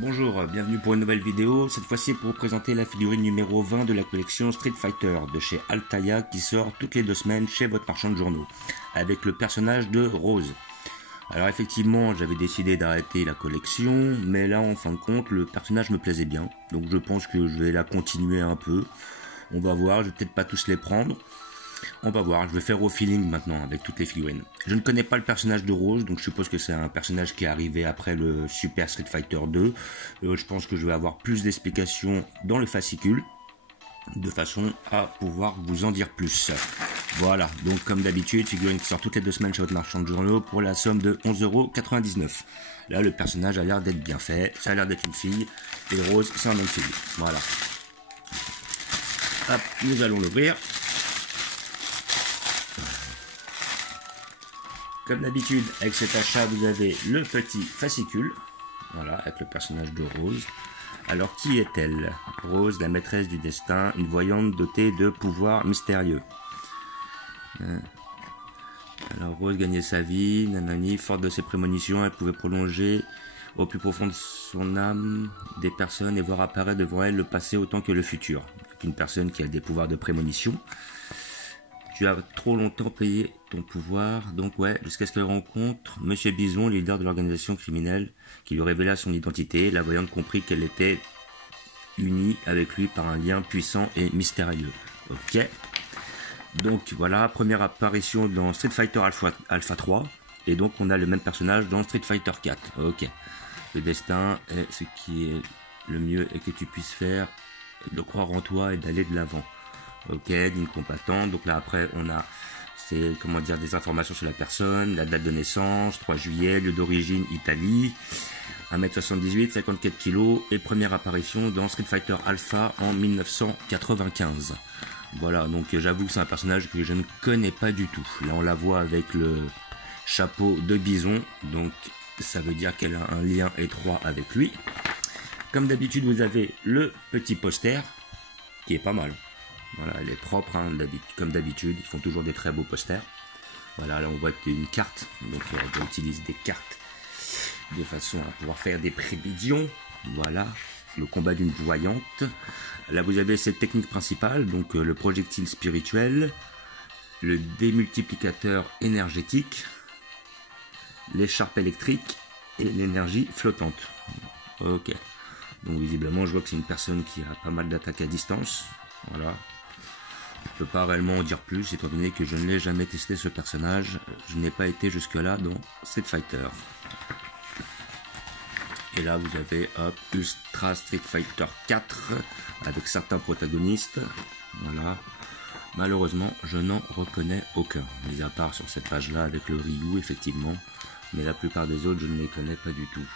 Bonjour, bienvenue pour une nouvelle vidéo, cette fois-ci pour vous présenter la figurine numéro 20 de la collection Street Fighter de chez Altaïa qui sort toutes les 2 semaines chez votre marchand de journaux, avec le personnage de Rose. Alors effectivement, j'avais décidé d'arrêter la collection, mais là en fin de compte, le personnage me plaisait bien, donc je pense que je vais la continuer un peu. On va voir, je vais peut-être pas tous les prendre. On va voir, je vais faire au feeling maintenant avec toutes les figurines. Je ne connais pas le personnage de Rose, donc je suppose que c'est un personnage qui est arrivé après le Super Street Fighter 2. Je pense que je vais avoir plus d'explications dans le fascicule, de façon à pouvoir vous en dire plus. Voilà, donc comme d'habitude, figurine qui sort toutes les 2 semaines chez votre marchand de journaux pour la somme de 11,99 €. Là, le personnage a l'air d'être bien fait, ça a l'air d'être une fille, et Rose, c'est un homme fille. Voilà. Hop, nous allons l'ouvrir. Comme d'habitude, avec cet achat, vous avez le petit fascicule, voilà, avec le personnage de Rose. Alors, qui est-elle? Rose, la maîtresse du destin, une voyante dotée de pouvoirs mystérieux. Alors, Rose gagnait sa vie, nanani, forte de ses prémonitions, elle pouvait prolonger au plus profond de son âme des personnes et voir apparaître devant elle le passé autant que le futur. C'est une personne qui a des pouvoirs de prémonition. Tu as trop longtemps payé ton pouvoir, donc ouais, jusqu'à ce qu'elle rencontre Monsieur Bison, leader de l'organisation criminelle, qui lui révéla son identité. La voyante comprit qu'elle était unie avec lui par un lien puissant et mystérieux. Ok. Donc voilà, première apparition dans Street Fighter Alpha 3, et donc on a le même personnage dans Street Fighter 4. Ok. Le destin est ce qui est le mieux et que tu puisses faire, de croire en toi et d'aller de l'avant. Ok, digne combattant. Donc là après on a des informations sur la personne, la date de naissance, 3 juillet, lieu d'origine Italie, 1m78, 54 kg et première apparition dans Street Fighter Alpha en 1995. Voilà, donc j'avoue que c'est un personnage que je ne connais pas du tout. Là on la voit avec le chapeau de Bison, donc ça veut dire qu'elle a un lien étroit avec lui. Comme d'habitude vous avez le petit poster qui est pas mal. Voilà, elle est propre, hein, comme d'habitude, ils font toujours des très beaux posters. Voilà, là on voit une carte, donc on utilise des cartes de façon à pouvoir faire des prévisions. Voilà, le combat d'une voyante. Là vous avez cette technique principale, donc le projectile spirituel, le démultiplicateur énergétique, l'écharpe électrique et l'énergie flottante. Ok, donc visiblement je vois que c'est une personne qui a pas mal d'attaques à distance. Voilà. Je ne peux pas réellement en dire plus étant donné que je ne l'ai jamais testé ce personnage. Je n'ai pas été jusque là dans Street Fighter. Et là vous avez Ultra Street Fighter 4 avec certains protagonistes. Voilà. Malheureusement je n'en reconnais aucun. Mis à part sur cette page là avec le Ryu effectivement. Mais la plupart des autres je ne les connais pas du tout.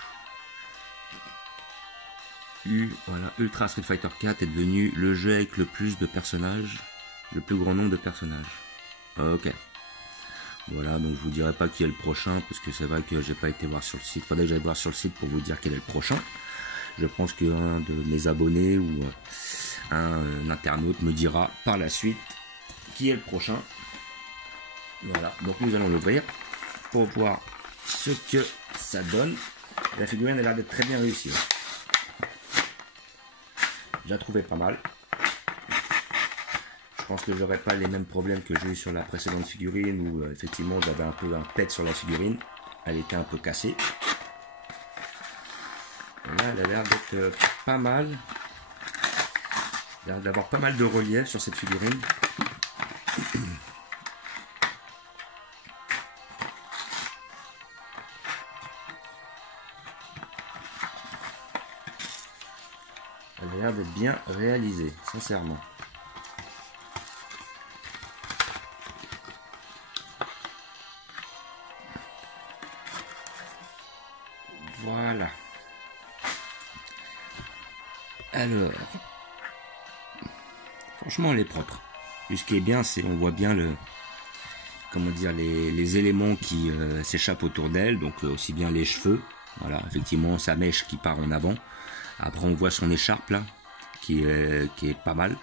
Voilà, Ultra Street Fighter 4 est devenu le jeu avec le plus de personnages, le plus grand nombre de personnages. Ok. Voilà, donc je vous dirai pas qui est le prochain, parce que c'est vrai que j'ai pas été voir sur le site. Faudrait que j'aille voir sur le site pour vous dire quel est le prochain. Je pense qu'un de mes abonnés ou un internaute me dira par la suite qui est le prochain. Voilà, donc nous allons l'ouvrir pour voir ce que ça donne. La figurine a l'air d'être très bien réussie. Je la trouvais pas mal. Je pense que j'aurais pas les mêmes problèmes que j'ai eu sur la précédente figurine où effectivement j'avais un peu un pet sur la figurine. Elle était un peu cassée. Et là elle a l'air d'être pas mal. Il a l'air d'avoir pas mal de relief sur cette figurine. Elle a l'air d'être bien réalisée, sincèrement. Voilà. Alors, franchement, elle est propre. Et ce qui est bien, c'est on voit bien les éléments qui s'échappent autour d'elle, donc aussi bien les cheveux. Voilà, effectivement, sa mèche qui part en avant. Après, on voit son écharpe là, qui est pas mal,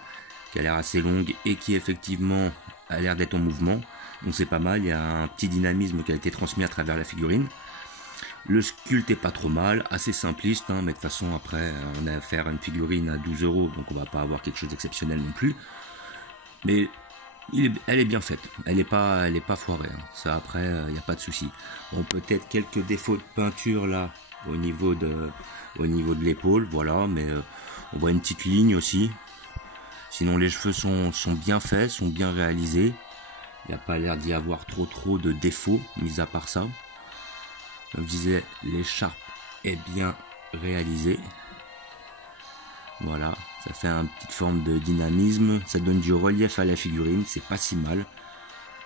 qui a l'air assez longue et qui effectivement a l'air d'être en mouvement. Donc c'est pas mal, il y a un petit dynamisme qui a été transmis à travers la figurine. Le sculpte est pas trop mal, assez simpliste, hein, mais de toute façon après on a affaire à une figurine à 12 €, donc on va pas avoir quelque chose d'exceptionnel non plus. Mais elle est bien faite, elle est pas foirée, hein. Ça après il n'y a pas de souci. Bon, peut-être quelques défauts de peinture là au niveau de l'épaule, voilà, mais on voit une petite ligne aussi. Sinon les cheveux sont bien faits, sont bien réalisés. Il n'y a pas l'air d'y avoir trop de défauts, mis à part ça. Comme je disais, l'écharpe est bien réalisée. Voilà, ça fait une petite forme de dynamisme, ça donne du relief à la figurine, c'est pas si mal.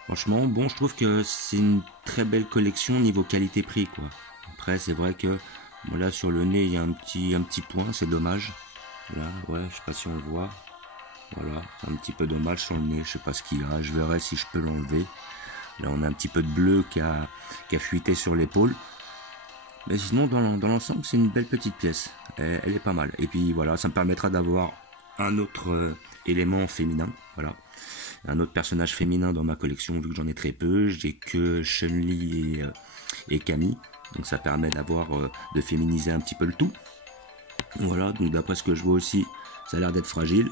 Franchement, bon, je trouve que c'est une très belle collection niveau qualité-prix, quoi. Après, c'est vrai que bon, là sur le nez, il y a un petit point, c'est dommage. Là, ouais, je sais pas si on le voit. Voilà, c'est un petit peu dommage sur le nez, je sais pas ce qu'il a, je verrai si je peux l'enlever. Là, on a un petit peu de bleu qui a fuité sur l'épaule. Mais sinon, dans l'ensemble, c'est une belle petite pièce. Elle est pas mal. Et puis voilà, ça me permettra d'avoir un autre élément féminin. Voilà, un autre personnage féminin dans ma collection, vu que j'en ai très peu. J'ai que Chun-Li et Camille. Donc ça permet de féminiser un petit peu le tout. Voilà, donc d'après ce que je vois aussi, ça a l'air d'être fragile.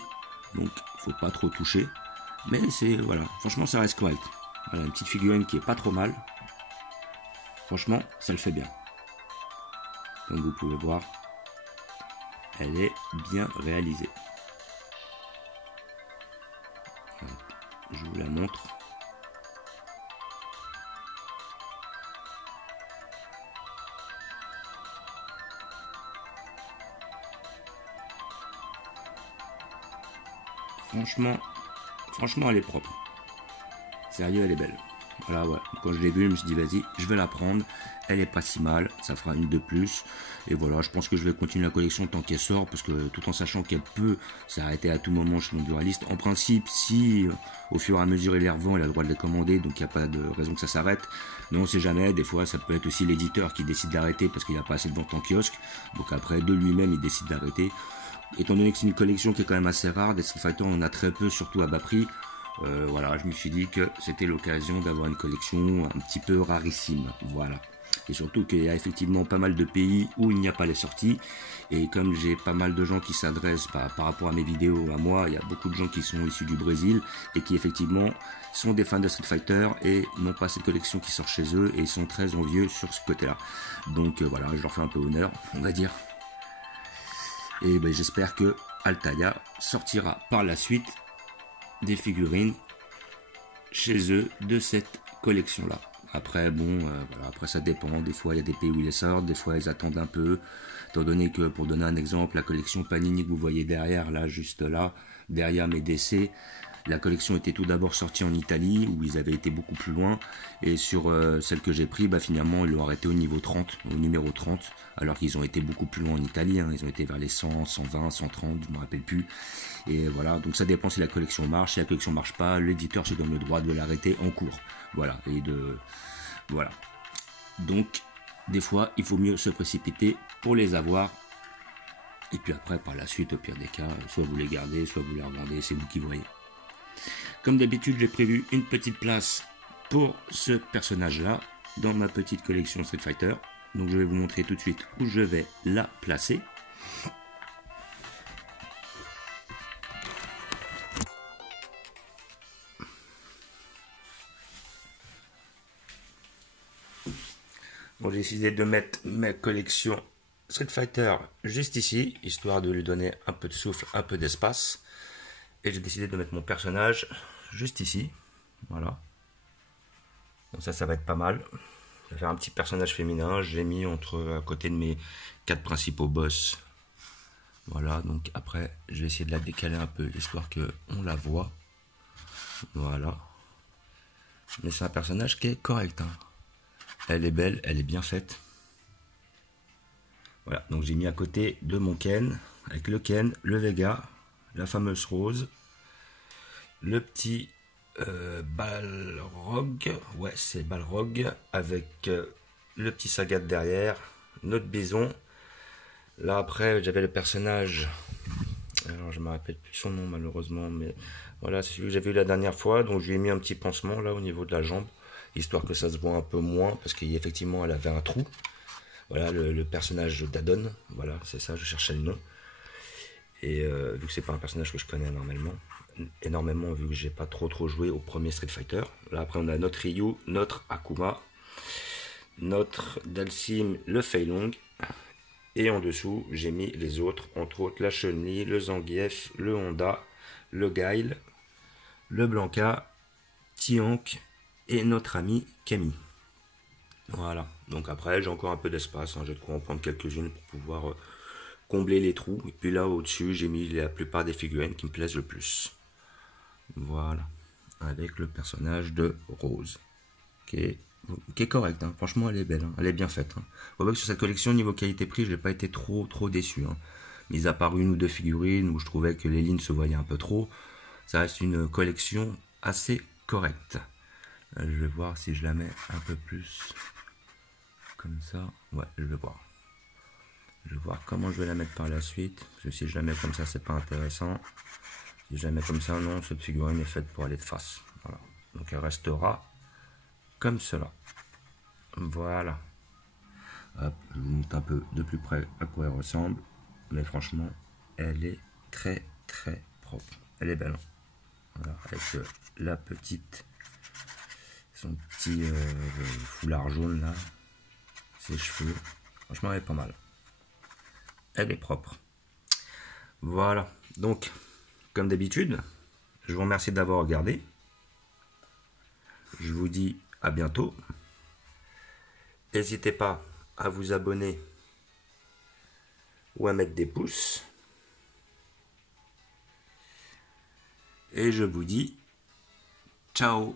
Donc faut pas trop toucher. Mais voilà, franchement ça reste correct. Voilà, une petite figurine qui est pas trop mal. Franchement, ça le fait bien. Comme vous pouvez voir, elle est bien réalisée. Je vous la montre. Franchement, elle est propre. Sérieux, elle est belle. Voilà, ouais. Quand je l'ai vue, je me suis dit, vas-y, je vais la prendre. Elle est pas si mal, ça fera une de plus. Et voilà, je pense que je vais continuer la collection tant qu'elle sort, parce que tout en sachant qu'elle peut s'arrêter à tout moment chez mon buraliste. En principe, si au fur et à mesure il les revend, il a le droit de les commander, donc il n'y a pas de raison que ça s'arrête. Mais on sait jamais, des fois ça peut être aussi l'éditeur qui décide d'arrêter parce qu'il n'y a pas assez de vente en kiosque. Donc après, de lui-même, il décide d'arrêter. Étant donné que c'est une collection qui est quand même assez rare, des Street Fighter on en a très peu, surtout à bas prix. Voilà, je me suis dit que c'était l'occasion d'avoir une collection un petit peu rarissime, voilà. Et surtout qu'il y a effectivement pas mal de pays où il n'y a pas les sorties. Et comme j'ai pas mal de gens qui s'adressent par rapport à mes vidéos à moi, il y a beaucoup de gens qui sont issus du Brésil et qui effectivement sont des fans de Street Fighter et n'ont pas cette collection qui sort chez eux et ils sont très envieux sur ce côté-là. Donc voilà, je leur fais un peu honneur, on va dire. Et ben, j'espère que Altaïa sortira par la suite des figurines chez eux de cette collection-là. Après, bon, voilà, après ça dépend. Des fois, il y a des pays où ils les sortent, des fois, ils attendent un peu. Étant donné que, pour donner un exemple, la collection Panini que vous voyez derrière, là, juste là, derrière mes DC, la collection était tout d'abord sortie en Italie, où ils avaient été beaucoup plus loin. Et sur celle que j'ai pris, bah, finalement, ils l'ont arrêté au niveau 30, au numéro 30, alors qu'ils ont été beaucoup plus loin en Italie. Hein, ils ont été vers les 100, 120, 130, je ne me rappelle plus. Et voilà, donc ça dépend si la collection marche. Si la collection marche pas, l'éditeur se donne le droit de l'arrêter en cours. Voilà, voilà. Donc, des fois, il faut mieux se précipiter pour les avoir. Et puis après, par la suite, au pire des cas, soit vous les gardez, soit vous les revendez, c'est vous qui voyez. Comme d'habitude, j'ai prévu une petite place pour ce personnage-là dans ma petite collection Street Fighter. Donc je vais vous montrer tout de suite où je vais la placer. Bon, j'ai décidé de mettre ma collection Street Fighter juste ici, histoire de lui donner un peu de souffle, un peu d'espace. Et j'ai décidé de mettre mon personnage juste ici. Voilà. Donc ça va être pas mal. Je vais faire un petit personnage féminin. J'ai mis à côté de mes 4 principaux boss. Voilà, donc après, je vais essayer de la décaler un peu, histoire qu'on la voit. Voilà. Mais c'est un personnage qui est correct, hein. Elle est belle, elle est bien faite. Voilà, donc j'ai mis à côté de mon Ken, avec le Ken, le Vega, la fameuse Rose, le petit Balrog, ouais c'est Balrog, avec le petit Sagat derrière, notre Bison. Là après j'avais le personnage, alors je me rappelle plus son nom malheureusement, mais voilà c'est celui que j'avais eu la dernière fois, donc je lui ai mis un petit pansement là au niveau de la jambe, histoire que ça se voit un peu moins, parce qu'effectivement elle avait un trou. Voilà le personnage d'Adon, voilà, c'est ça, je cherchais le nom. Et vu que c'est pas un personnage que je connais énormément, vu que j'ai pas trop joué au premier Street Fighter. Là après on a notre Ryu, notre Akuma, notre Dalsim, le Fei Long. Et en dessous, j'ai mis les autres, entre autres la Chun-Li, le Zangief, le Honda, le Guile, le Blanca, Tiank et notre ami Camille. Voilà, donc après j'ai encore un peu d'espace, hein. J'ai de quoi en prendre quelques-unes pour pouvoir combler les trous. Et puis là au-dessus, j'ai mis la plupart des figurines qui me plaisent le plus. Voilà, avec le personnage de Rose, qui est correcte, hein. Franchement elle est belle, hein. Elle est bien faite, hein. Faut voir que sur cette collection, niveau qualité-prix, j'ai pas été trop déçu, hein. Mis à part une ou deux figurines où je trouvais que les lignes se voyaient un peu trop, ça reste une collection assez correcte. Je vais voir si je la mets un peu plus comme ça. Ouais, je vais voir. Je vais voir comment je vais la mettre par la suite. Parce que si je la mets comme ça, c'est pas intéressant. Si je la mets comme ça, non, cette figurine est faite pour aller de face. Voilà. Donc elle restera comme cela. Voilà. Hop, je vous montre un peu de plus près à quoi elle ressemble. Mais franchement, elle est très propre. Elle est belle. Voilà, avec la petite, son petit foulard jaune là, ses cheveux. Franchement, elle est pas mal. Elle est propre. Voilà. Donc, comme d'habitude, je vous remercie d'avoir regardé. Je vous dis à bientôt. N'hésitez pas à vous abonner ou à mettre des pouces. Et je vous dis ciao.